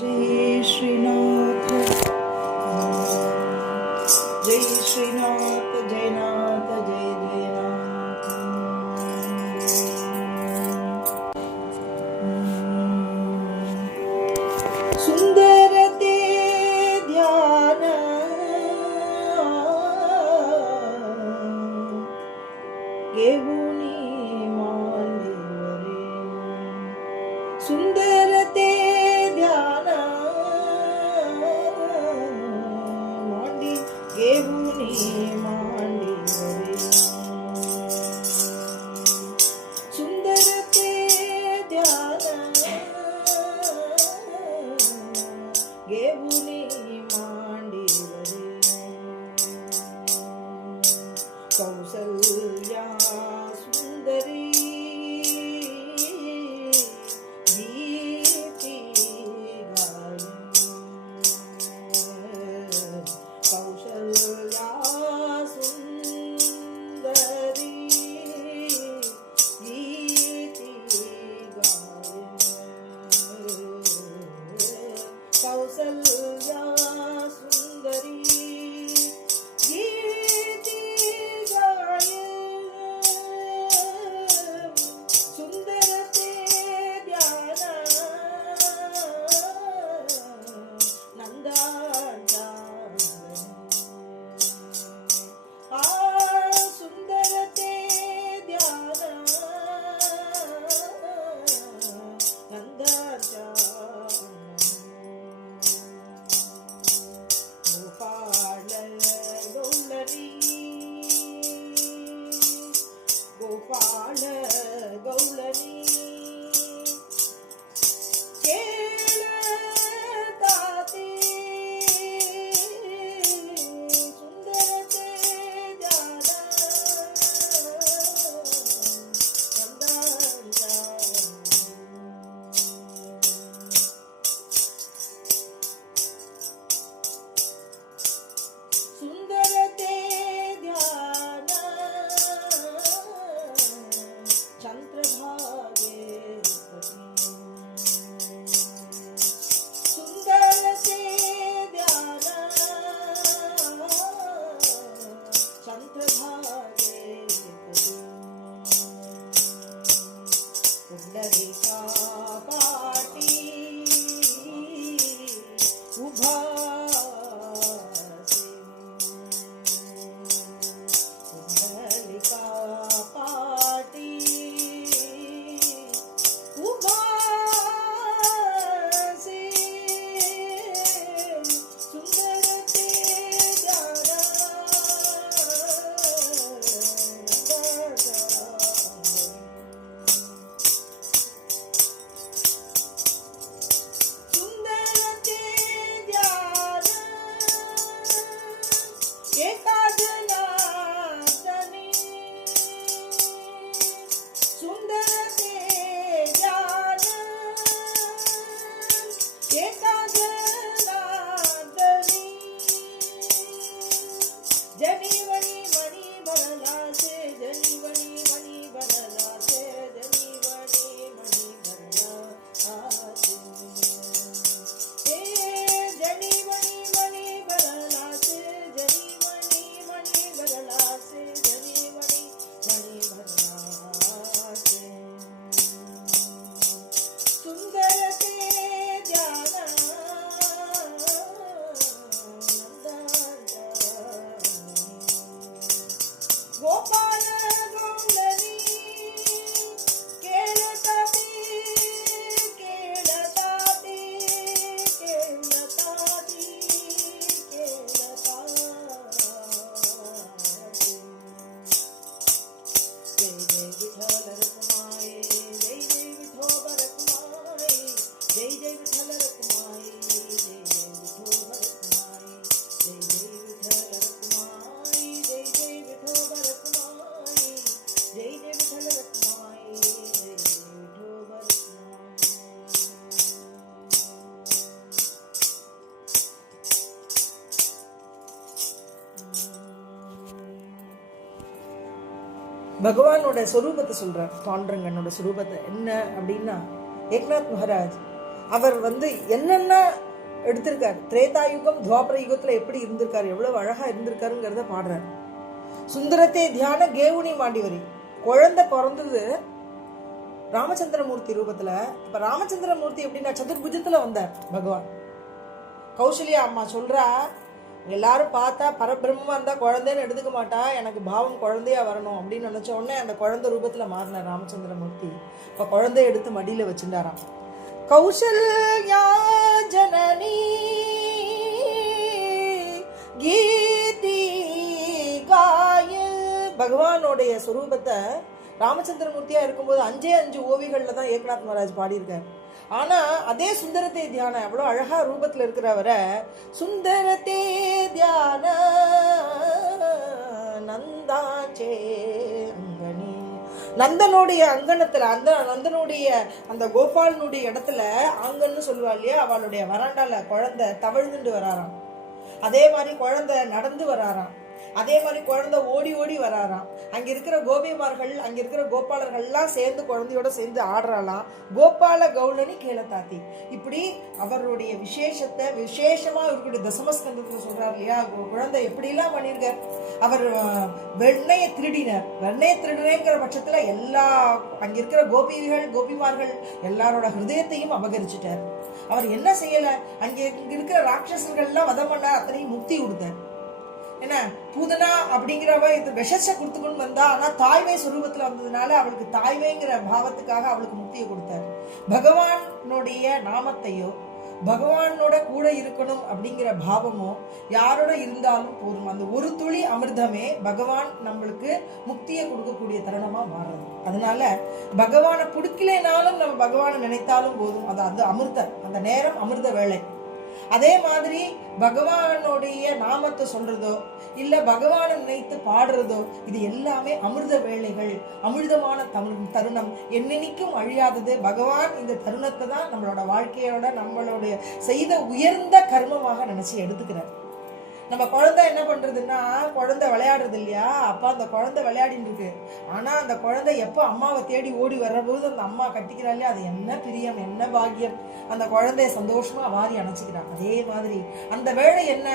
जय श्रीनाथ, जय श्रीनाथ, जयनाथ, जय जयनाथ। सुंदर ते ध्यान घेऊनी मांडीवरे, सुंदर ते ध्यान मांडी घेऊनी मांडीवरे, सुंदर ते ध्यान घेऊनी मांडीवरे, कौसल्या सुंदरी गीती गाय, कौशल्या सुंदरी गीती गाय, कौसल्या सुंदरी गोपाल गौलरी केळताती, सुंदर ते ध्यान नंदांच्या, सुंदर ते ध्यान चंद्रभागे सुंदर ते ध्यान चंद्रभागे पुंडलिका पाटी उभा जनीवनी मणि भरला से, जनीवनी मणि भरला से, जनीवनी मणि भरला से, हे जनीवनी मणि भरला से, जनीवनी मणि भरला से, जनीवनी मणि भरला से, सुंदर ते ध्यान गोपाल गौलरी केळताती, केळताती, केळताती, केळताती, जय जय विठ्ठल रखुमाई, जय जय विठोबा रखुमाई, जय जय विठ्ठल रखुमाई, जय जय विठोबा रखुमाई, जय जय विठ्ठल रखुमाई, जय जय विठोबा रखुमाई, जय जय विठ्ठल रखुमाई, जय जय विठोबा रखुमाई. பகவானோட ஸ்வரூபத்தை சொல்கிறார். பாண்டுரங்கனோட ஸ்வரூபத்தை என்ன அப்படின்னா, ஏக்நாத் மகாராஜ் அவர் என்னென்ன எடுத்திருக்காரு, திரேதாயுகம் துவாபர யுகத்துல எப்படி இருந்திருக்காரு, எவ்வளவு அழகா இருந்திருக்காருங்கிறத பாடுறாரு. சுந்தரத்தே தியான கேவுனி மாண்டிவரி. குழந்தை பிறந்தது ராமச்சந்திரமூர்த்தி ரூபத்துல. இப்ப ராமச்சந்திரமூர்த்தி எப்படின்னா சதுர்புஜத்துல வந்தார் பகவான். கௌசல்யா அம்மா சொல்றா, எல்லாரும் பார்த்தா பரபிரம்மமா இருந்தா குழந்தைன்னு எடுத்துக்க மாட்டா, எனக்கு பாவம் குழந்தையா வரணும் அப்படின்னு நினைச்ச உடனே அந்த குழந்தை ரூபத்துல மாறினார் ராமச்சந்திரமூர்த்தி. இப்ப குழந்தைய எடுத்து மடியில வச்சுட்டாராம். கௌசல்யா ஜனனி கீதி காய. பகவானுடைய சுரூபத்தை ராமச்சந்திரமூர்த்தியா இருக்கும்போது 5 ஓவிகள்ல தான் ஏக்நாத் மகாராஜ் பாடியிருக்காரு. ஆனா அதே சுந்தரத்தே தியான எவ்வளவு அழகா ரூபத்துல இருக்கிறவரை சுந்தரத்தே தியான நந்தாச்சே அங்கனி, நந்தனுடைய அங்கணத்துல நந்தனுடைய அந்த கோபாலனுடைய இடத்துல அங்கன்னு சொல்லுவா இல்லையா, அவளுடைய வராண்டால குழந்தை தவழ்ந்துட்டு வராராம். அதே மாதிரி குழந்தை நடந்து வராராம். அதே மாதிரி குழந்தை ஓடி ஓடி வராராம். அங்க இருக்கிற கோபிமார்கள், அங்க இருக்கிற கோபாலர்கள் எல்லாம் சேர்ந்து குழந்தையோட சேர்ந்து ஆடுறாளாம். கோபால கௌலனி கேளத்தாத்தி. இப்படி அவருடைய விசேஷத்தை விசேஷமா இருக்கக்கூடிய தசமஸ்கந்தத்துல சொல்றாரு இல்லையா, குழந்தை எப்படி எல்லாம் பண்ணிருக்கார். அவர் வெண்ணையை திருடினார். வெண்ணையை திருடுறேங்கிற பட்சத்துல எல்லா அங்க இருக்கிற கோபிமார்கள் எல்லாரோட ஹிருதயத்தையும் அபகரிச்சுட்டார். அவர் என்ன செய்யல, அங்க இருக்கிற ராட்சசர்கள் எல்லாம் வதம் பண்ணார், அத்தனையும் முக்தி கொடுத்தார். என்ன பூதனா அப்படிங்கிறவ இது விஷத்தை கொடுத்துக்கொண்டு வந்தா, ஆனா தாய்மை சுரூபத்துல வந்ததுனால அவளுக்கு தாய்மைங்கிற பாவத்துக்காக அவளுக்கு முக்தியை கொடுத்தாரு. பகவானுடைய நாமத்தையோ பகவானோட கூட இருக்கணும் அப்படிங்கிற பாவமோ யாரோட இருந்தாலும் போதும். அந்த ஒரு துளி அமிர்தமே பகவான் நம்மளுக்கு முக்தியை கொடுக்கக்கூடிய தருணமா மாறுறது. அதனால பகவானை பிடிக்கலைனாலும் நம்ம பகவானை நினைத்தாலும் போதும். அது அமிர்த, அந்த நேரம் அமிர்த வேளை. அதே மாதிரி பகவானுடைய நாமத்தை சொல்றதோ இல்ல பகவானை நினைத்து பாடுறதோ இது எல்லாமே அமிர்த வேளைகள், அமிர்தமான தருணம், என்னென்னைக்கும் அழியாதது. பகவான் இந்த தருணத்தை தான் நம்மளோட வாழ்க்கையோட நம்மளுடைய செய்த உயர்ந்த கர்மமாக நினைச்சு எடுத்துக்கிறார். நம்ம குழந்தை என்ன பண்றதுன்னா, குழந்தை விளையாடுறது இல்லையா, அப்ப அந்த குழந்தை விளையாடிட்டு இருக்கு. ஆனா அந்த குழந்தை எப்போ அம்மாவை தேடி ஓடி வர்றபோது அந்த அம்மா கட்டிக்கிறா இல்லையா, அது என்ன பிரியம், என்ன பாக்கியம். அந்த குழந்தைய சந்தோஷமா வாரி அணைச்சிக்கிறான். அதே மாதிரி அந்த வேளை என்ன,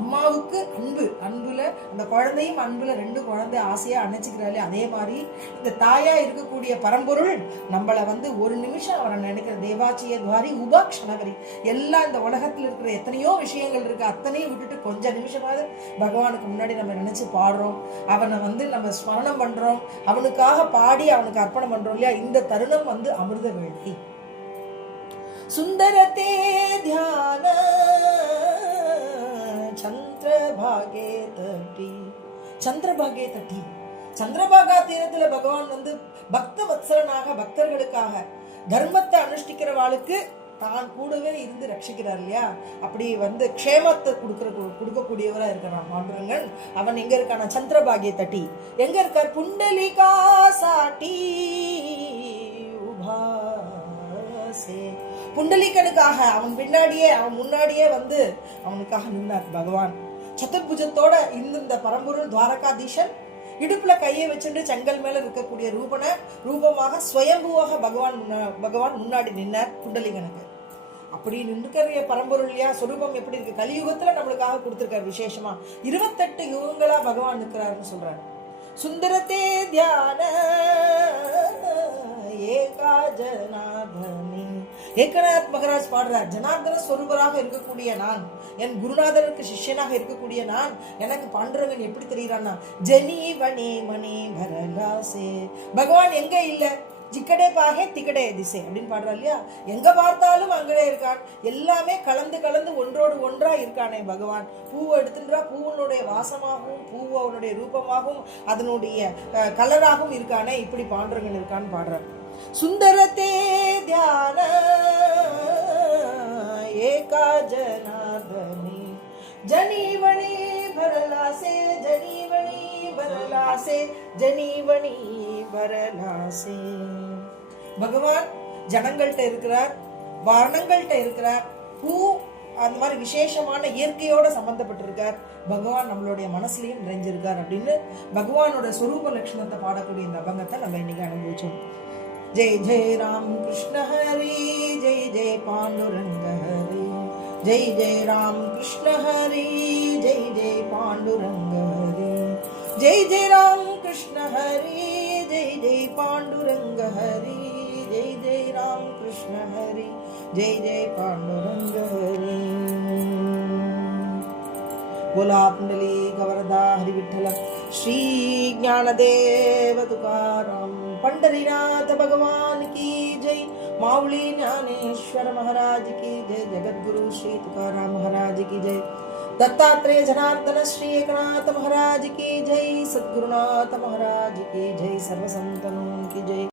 அம்மாவுக்கு அன்புல அந்த குழந்தையும் அன்புல 2 குழந்தை ஆசையா அணைச்சிக்கிறாளே, அதே மாதிரி இந்த தாயா இருக்கக்கூடிய பரம்பொருள் நம்மளை ஒரு நிமிஷம் அவரை நினைக்கிற தேவாச்சிய துவாரி உபாக்ஷணவரி. எல்லாம் இந்த உலகத்துல இருக்கிற எத்தனையோ விஷயங்கள் இருக்கு, அத்தனையும் விட்டுட்டு கொஞ்சம் நிமிஷமாவது பகவானுக்கு முன்னாடி நம்ம நினைச்சு பாடுறோம், அவனை நம்ம ஸ்மரணம் பண்றோம், அவனுக்காக பாடி அவனுக்கு அர்ப்பணம் பண்றோம் இல்லையா. இந்த தருணம் அமிர்த வேளை. சுந்தரத்தே தியான சந்திரபாகே தட்டி. சந்திரபாகே தட்டி, சந்திரபாகா தீரத்துல பகவான் பக்த வத்சலனாக பக்தர்களுக்காக தர்மத்தை அனுஷ்டிக்கிறவாளுக்கு தான் கூடவே இருந்து ரட்சிக்கிறார் இல்லையா. அப்படி க்ஷேமத்தை கொடுக்கக்கூடியவரா இருக்கிறான் பாண்டுரங்கன். அவன் எங்க இருக்கான, சந்திரபாகிய தட்டி எங்க இருக்கார், புண்டலிகா சாட்டி உபாசே. புண்டலிகனுக்காக அவன் பின்னாடியே அவன் முன்னாடியே அவனுக்காக நின்றார் பகவான். சதுர்புஜத்தோட இந்த பரம்பொருள் துவாரகாதீசன் இடுப்புல கையை வச்சுட்டு செங்கல் மேல இருக்கக்கூடிய ரூபமாக ஸ்வயம்புவாக பகவான் முன்னாடி நின்னார் புண்டலிகனுக்கு. அப்படி நின்றுக்கிற பரம்பொருள் இல்லையா, சொரூபம் எப்படி இருக்கு, கலியுகத்துல நம்மளுக்காக கொடுத்திருக்காரு விசேஷமா. 28 யுகங்களா பகவான் நிற்கிறாருன்னு சொல்றாரு. சுந்தரத்தே தியான ஏகா ஜனார்தனி. ஏகநாத் மகாராஜ் பாடுறார், ஜனார்தன ஸ்வரூபராக இருக்கக்கூடிய நான், என் குருநாதருக்கு சிஷ்யனாக இருக்கக்கூடிய நான், எனக்கு பாண்டுரங்கன் எப்படி தெரிகிறான்னா, ஜனீவனே மணி பரலாசே. பகவான் எங்க இல்ல, ஜிக்கடே பாகே திக்கடே திசை அப்படின்னு பாடுறா இல்லையா. எங்க பார்த்தாலும் அங்கடே இருக்கான், எல்லாமே கலந்து ஒன்றோடு ஒன்றா இருக்கானே பகவான். பூவை எடுத்துன்றா பூவனுடைய வாசமாகவும் பூவனுடைய ரூபமாகவும் அதனுடைய கலராகவும் இருக்கானே, இப்படி பாண்டுரங்கன் இருக்கான்னு பாடுறார். சுந்தரத்தே தியான ஏகா ஜனார்தனி ஜனீவனி பரலாசே ஜனீவனி பரலாசே ஜனீவனி பரலாசே. பகவான் ஜனங்கள்கிட்ட இருக்கிறார், வர்ணங்கள்கிட்ட இருக்கிறார், பூ அந்த மாதிரி விசேஷமான இயற்கையோட சம்பந்தப்பட்டிருக்கார். பகவான் நம்மளுடைய மனசுலயும் நிறைஞ்சிருக்கார் அப்படின்னு பகவானோட சொரூப லட்சணத்தை பாடக்கூடிய இந்த அபங்கத்தை நம்ம இன்னைக்கு அனுபவிச்சோம். जय जय राम कृष्ण हरि, जय जय पांडुरंग हरि, जय जय राम कृष्ण हरि, जय जय पांडुरंग हरि, जय जय राम कृष्ण हरि, जय जय पांडुरंग हरि, जय जय राम कृष्ण हरि, जय जय पांडुरंग हरि। बोला पुंडली गवरदा हरि विठ्ठल श्री ज्ञानदेव तुकाराम पंढरीनाथ भगवान की जय। माऊली ज्ञानेश्वर महाराज की जय। जगद्गुरु श्री तुकाराम महाराज की जय। दत्तात्रेय जनार्दन श्री एकनाथ महाराज की जय। सद्गुरुनाथ महाराज की जय। सर्व संतनों की जय।